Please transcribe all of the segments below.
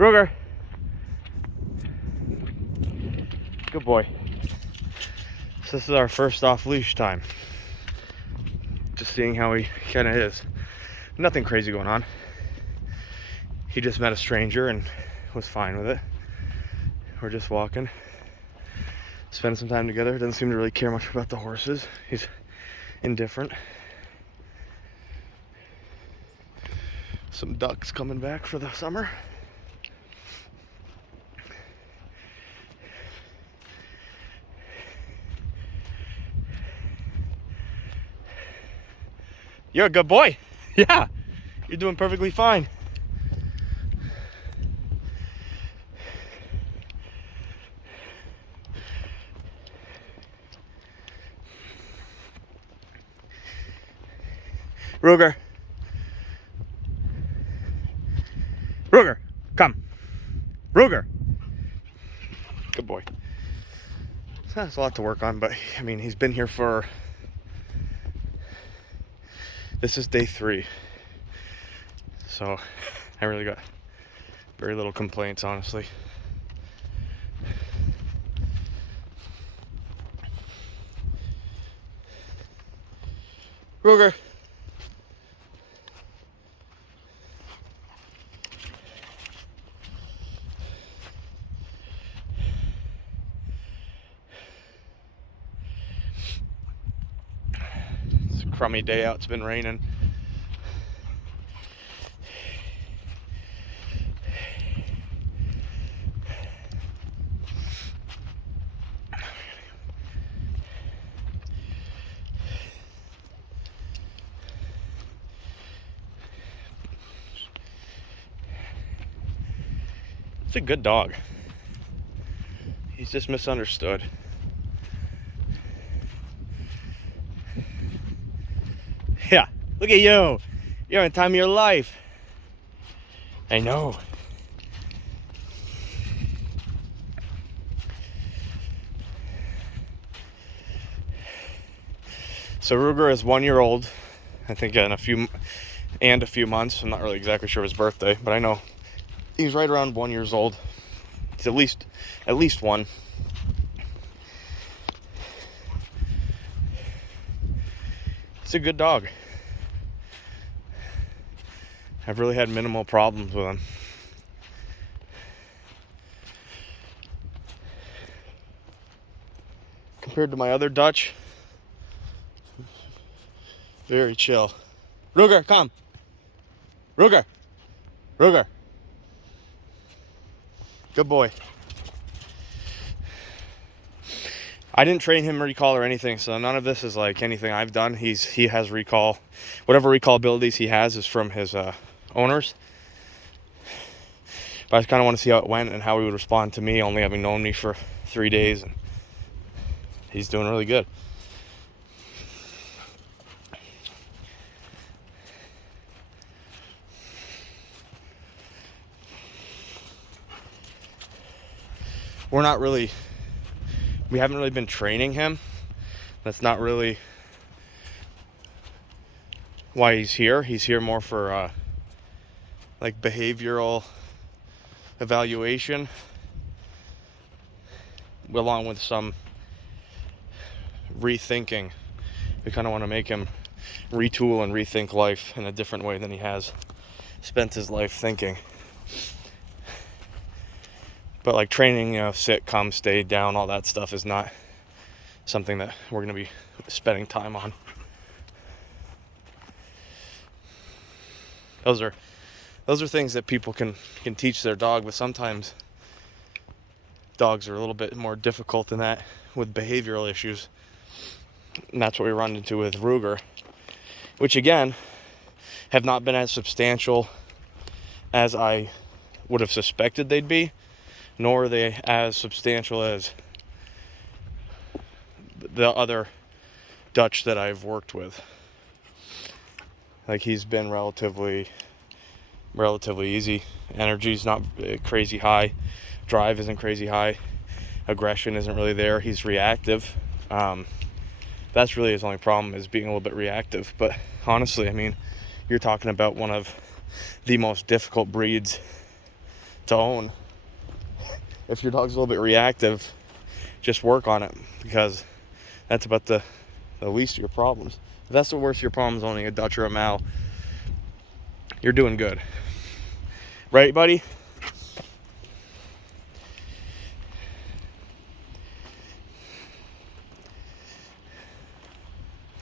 Ruger. Good boy. So this is our first off leash time. Just seeing how he kind of is. Nothing crazy going on. He just met a stranger and was fine with it. We're just walking, spending some time together. Doesn't seem to really care much about the horses. He's indifferent. Some ducks coming back for the summer. You're a good boy. Yeah, you're doing perfectly fine. Ruger. Ruger, come. Ruger. Good boy. That's a lot to work on, but I mean, he's been here for, this is day 3. So I really got very little complaints, honestly. Ruger. It's a crummy day out. It's been raining. It's a good dog. He's just misunderstood. Yeah, look at you. You're having the time of your life. I know. So Ruger is 1 year old. I think in a few months. I'm not really exactly sure of his birthday, but I know he's right around 1 year old. He's at least one. It's a good dog. I've really had minimal problems with him. Compared to my other Dutch, very chill. Ruger, come. Ruger. Ruger. Good boy. I didn't train him recall or anything, so none of this is like anything I've done. He has recall. Whatever recall abilities he has is from his owners. But I just kind of want to see how it went and how he would respond to me, only having known me for 3 days. And he's doing really good. We haven't really been training him. That's not really why he's here. He's here more for like behavioral evaluation, along with some rethinking. We kind of want to make him retool and rethink life in a different way than he has spent his life thinking. But like training, sit, come, stay, down, all that stuff is not something that we're going to be spending time on. Those are things that people can teach their dog, but sometimes dogs are a little bit more difficult than that with behavioral issues. And that's what we run into with Ruger, which again have not been as substantial as I would have suspected they'd be, nor are they as substantial as the other Dutch that I've worked with. Like, he's been relatively easy. Energy's not crazy high. Drive isn't crazy high. Aggression isn't really there. He's reactive. That's really his only problem, is being a little bit reactive. But honestly, I mean, you're talking about one of the most difficult breeds to own. If your dog's a little bit reactive, just work on it, because that's about the least of your problems. If that's the worst of your problems, owning a Dutch or a Mal, you're doing good. Right, buddy?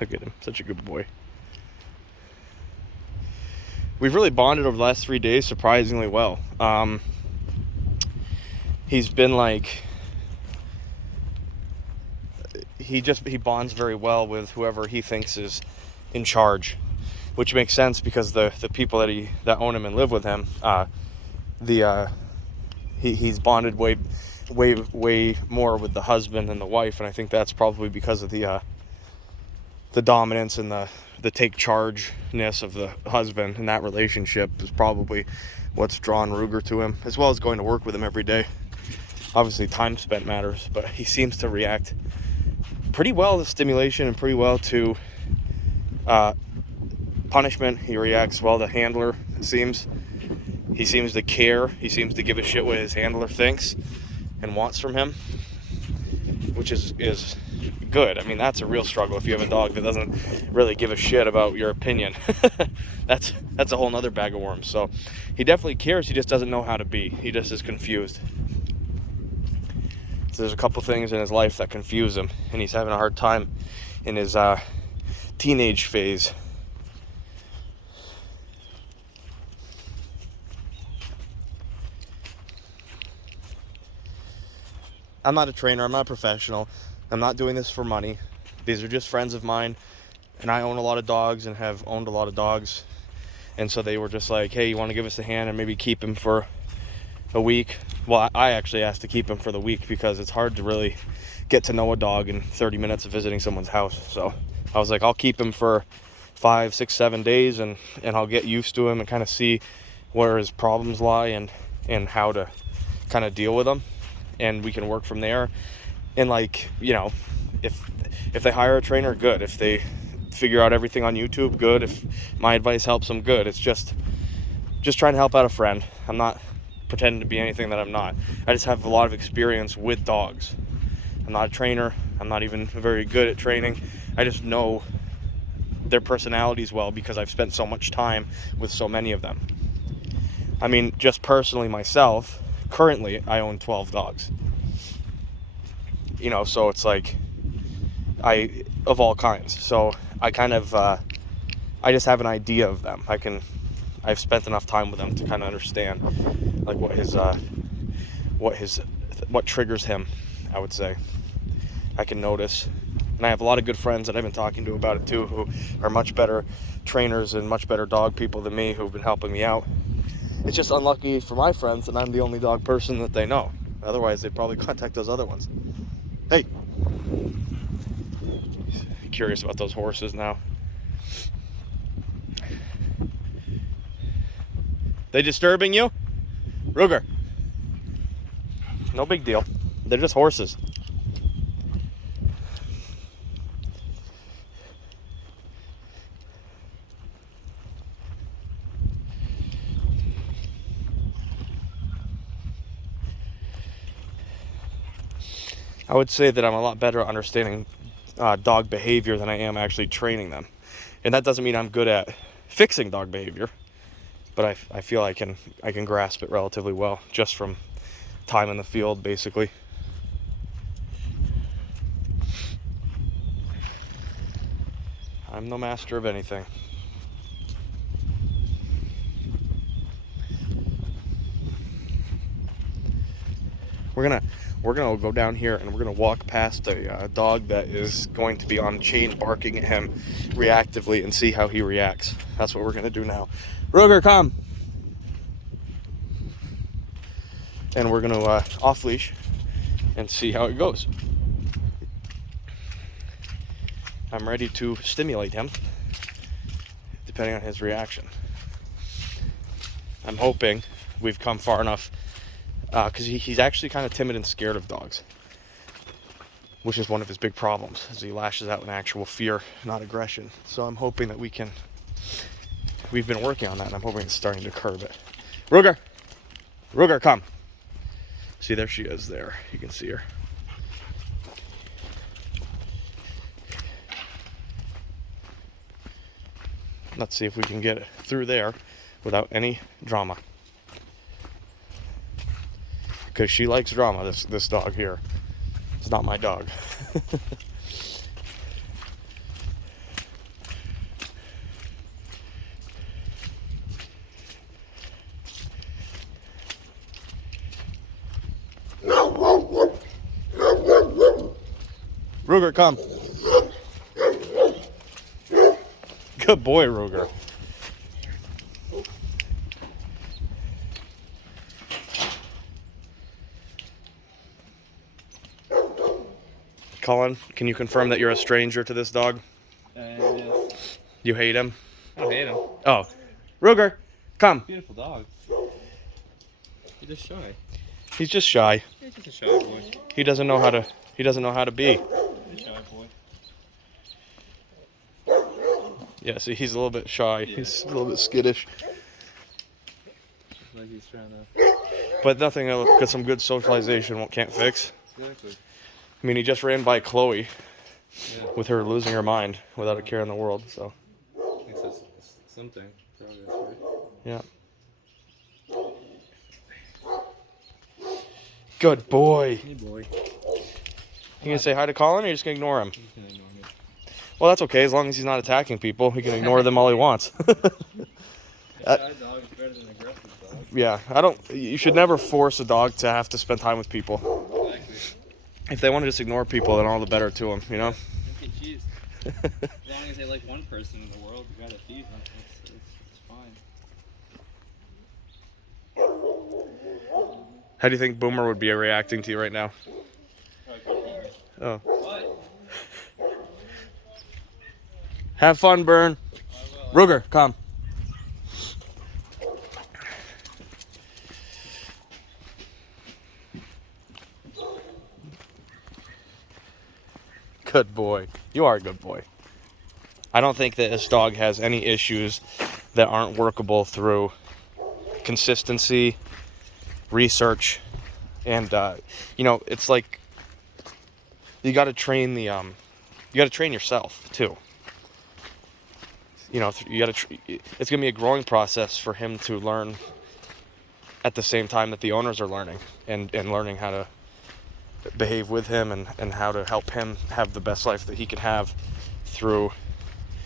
Look at him, such a good boy. We've really bonded over the last 3 days surprisingly well. He's been like, he bonds very well with whoever he thinks is in charge, which makes sense because the people that own him and live with him, he's bonded way more with the husband than the wife, and I think that's probably because of the dominance and the take charge-ness of the husband, and that relationship is probably what's drawn Ruger to him, as well as going to work with him every day. Obviously time spent matters, but he seems to react pretty well to stimulation and pretty well to punishment. He reacts well to handler, it seems. He seems to care. He seems to give a shit what his handler thinks and wants from him, which is good. I mean, that's a real struggle if you have a dog that doesn't really give a shit about your opinion. That's a whole nother bag of worms. So he definitely cares, he just doesn't know how to be. He just is confused. So there's a couple things in his life that confuse him, and he's having a hard time in his teenage phase. I'm not a trainer, I'm not a professional. I'm not doing this for money. These are just friends of mine, and I own a lot of dogs and have owned a lot of dogs. And so they were just like, hey, you want to give us a hand and maybe keep him for a week? Well, I actually asked to keep him for the week because it's hard to really get to know a dog in 30 minutes of visiting someone's house. So I was like, I'll keep him for 5, 6, 7 days, and I'll get used to him and kind of see where his problems lie and how to kind of deal with them. And we can work from there. And like, you know, if they hire a trainer, good. If they figure out everything on YouTube, good. If my advice helps them, good. It's just trying to help out a friend. I'm not pretending to be anything that I'm not. I just have a lot of experience with dogs. I'm not a trainer. I'm not even very good at training. I just know their personalities well because I've spent so much time with so many of them. I mean, just personally myself, currently I own 12 dogs. You know, so it's like of all kinds. So I kind of I just have an idea of them. I've spent enough time with them to kind of understand like what triggers him, I would say. I can notice. And I have a lot of good friends that I've been talking to about it too, who are much better trainers and much better dog people than me, who've been helping me out. It's just unlucky for my friends that I'm the only dog person that they know. Otherwise, they'd probably contact those other ones. Hey. Curious about those horses now. They disturbing you? Ruger. No big deal. They're just horses. I would say that I'm a lot better at understanding dog behavior than I am actually training them. And that doesn't mean I'm good at fixing dog behavior, but I feel I can grasp it relatively well just from time in the field, basically. I'm no master of anything. We're gonna go down here and we're gonna walk past a dog that is going to be on a chain barking at him reactively and see how he reacts. That's what we're gonna do now. Ruger, come. And we're gonna off leash and see how it goes. I'm ready to stimulate him depending on his reaction. I'm hoping we've come far enough because he's actually kind of timid and scared of dogs, which is one of his big problems, is he lashes out in actual fear, not aggression. So I'm hoping that we've been working on that, and I'm hoping it's starting to curb it. Ruger, Ruger, come. See, there she is there. You can see her. Let's see if we can get it through there without any drama. Because she likes drama, this dog here. It's not my dog. Ruger, come. Good boy, Ruger. Colin, can you confirm that you're a stranger to this dog? Yes. You hate him? I don't hate him. Oh. Ruger, come. Beautiful dog. He's just shy. He's just shy. He's just a shy boy. He doesn't know how to be. He's a shy boy. Yeah, see, he's a little bit shy. Yeah. He's a little bit skittish. It's like he's trying to... But nothing that some good socialization can't fix. Exactly. I mean, he just ran by Chloe Yeah. with her losing her mind without a care in the world, so. I think that's something. Progress, right? Yeah. Good boy. Hey, boy. You gonna say hi to Colin, or you just gonna ignore him? I'm just gonna ignore him. Well, that's okay, as long as he's not attacking people. He can ignore them all he wants. A shy dog is better than an aggressive dog. Yeah, you should never force a dog to have to spend time with people. Exactly. If they want to just ignore people, then all the better to them, you know? Okay, cheese. As long as they like one person in the world, you gotta feed them. It's fine. How do you think Boomer would be reacting to you right now? Oh. What? Have fun, Burn. Ruger, come. Good boy. You are a good boy. I don't think that this dog has any issues that aren't workable through consistency, research, and it's like you got to train yourself too. You know, it's gonna be a growing process for him to learn at the same time that the owners are learning and learning how to behave with him and how to help him have the best life that he can have through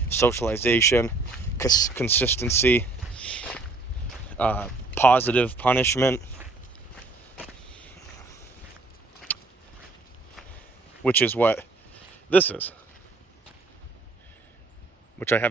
socialization, consistency, positive punishment, which is what this is, which I have not